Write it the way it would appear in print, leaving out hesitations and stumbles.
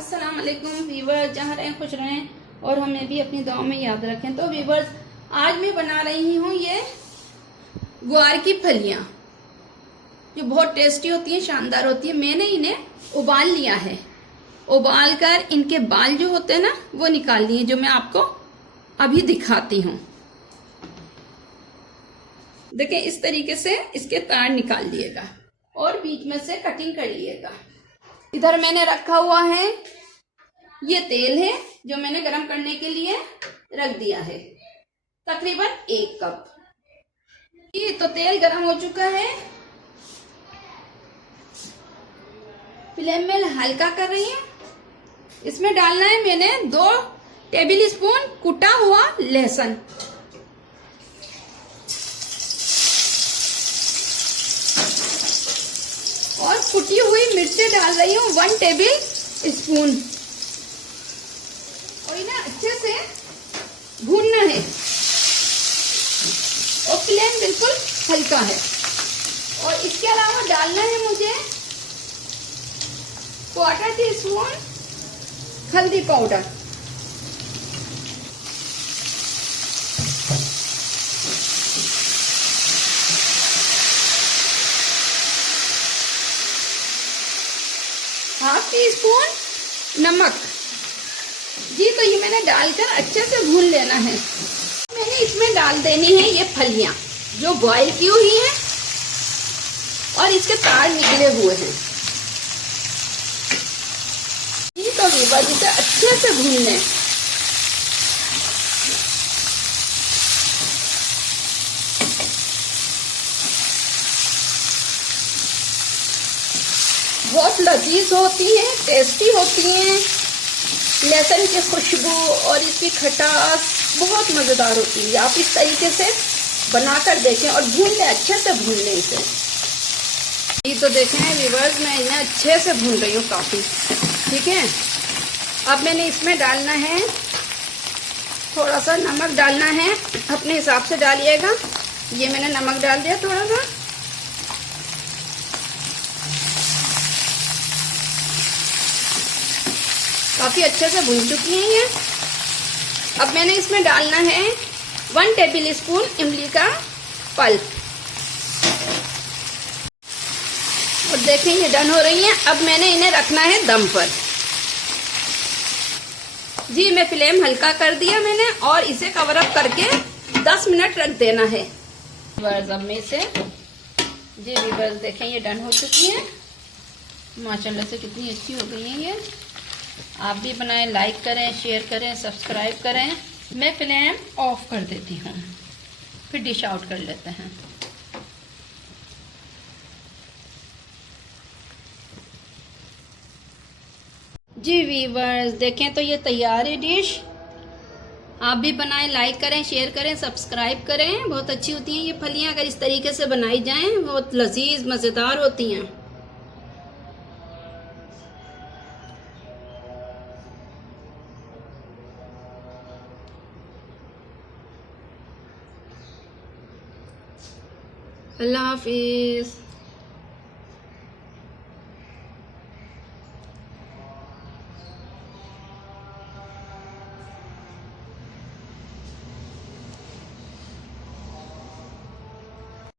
अस्सलाम वालेकुम वीवर्स, जहाँ रहें खुश रहें और हमें भी अपनी दुआ में याद रखें। तो वीवर्स, आज मैं बना रही हूँ ये ग्वार की फलियाँ जो बहुत टेस्टी होती हैं, शानदार होती है। मैंने इन्हें उबाल लिया है। उबाल कर इनके बाल जो होते हैं ना वो निकाल लिए, जो मैं आपको अभी दिखाती हूँ। देखें, इस तरीके से इसके तार निकाल लिएगा और बीच में से कटिंग कर लिएगा। इधर मैंने रखा हुआ है ये तेल है जो मैंने गरम करने के लिए रख दिया है, तकरीबन 1 कप। ये तो तेल गरम हो चुका है। फ्लेम में हल्का कर रही है। इसमें डालना है मैंने 2 टेबल स्पून कुटा हुआ लहसुन, और कुटी हुई मिर्चें डाल रही हूँ 1 टेबल स्पून। और इन्हें अच्छे से भूनना है और फ्लेम बिल्कुल हल्का है। और इसके अलावा डालना है मुझे 1/4 टीस्पून हल्दी पाउडर, ½ टीस्पून नमक। जी, तो ये मैंने डालकर अच्छे से भून लेना है। मैंने इसमें डाल देनी है ये फलियां जो बॉईल की हुई हैं और इसके तार निकले हुए हैं। जी, तो वीवर इसे अच्छे से भून लें। बहुत लजीज होती हैं, टेस्टी होती हैं। लहसुन की खुशबू और इसकी खटास बहुत मज़ेदार होती है। आप इस तरीके से बनाकर देखें और भून लें, अच्छे से भून लें इसे। ये तो देखें व्यूअर्स, मैं इन्हें अच्छे से भून रही हूँ काफ़ी। ठीक है, अब मैंने इसमें डालना है थोड़ा सा नमक डालना है, अपने हिसाब से डालिएगा। ये मैंने नमक डाल दिया थोड़ा सा। काफ़ी अच्छे से भून चुकी हैं ये। अब मैंने इसमें डालना है 1 टेबल स्पून इमली का पल्प। और देखें ये डन हो रही हैं। अब मैंने इन्हें रखना है दम पर। जी, मैं फ्लेम हल्का कर दिया मैंने और इसे कवर अप करके 10 मिनट रख देना है। अब में से जी वीवर्स देखें ये डन हो चुकी हैं। माशाल्लाह से कितनी अच्छी हो गई हैं ये। आप भी बनाएं, लाइक करें, शेयर करें, सब्सक्राइब करें। मैं फ्लेम ऑफ कर देती हूँ, फिर डिश आउट कर लेते हैं। जी वीवर्स देखें तो ये तैयार है डिश। आप भी बनाएं, लाइक करें, शेयर करें, सब्सक्राइब करें। बहुत अच्छी होती हैं ये फलियाँ, अगर इस तरीके से बनाई जाएं बहुत लजीज मज़ेदार होती हैं। अल्लाह हाफिज़।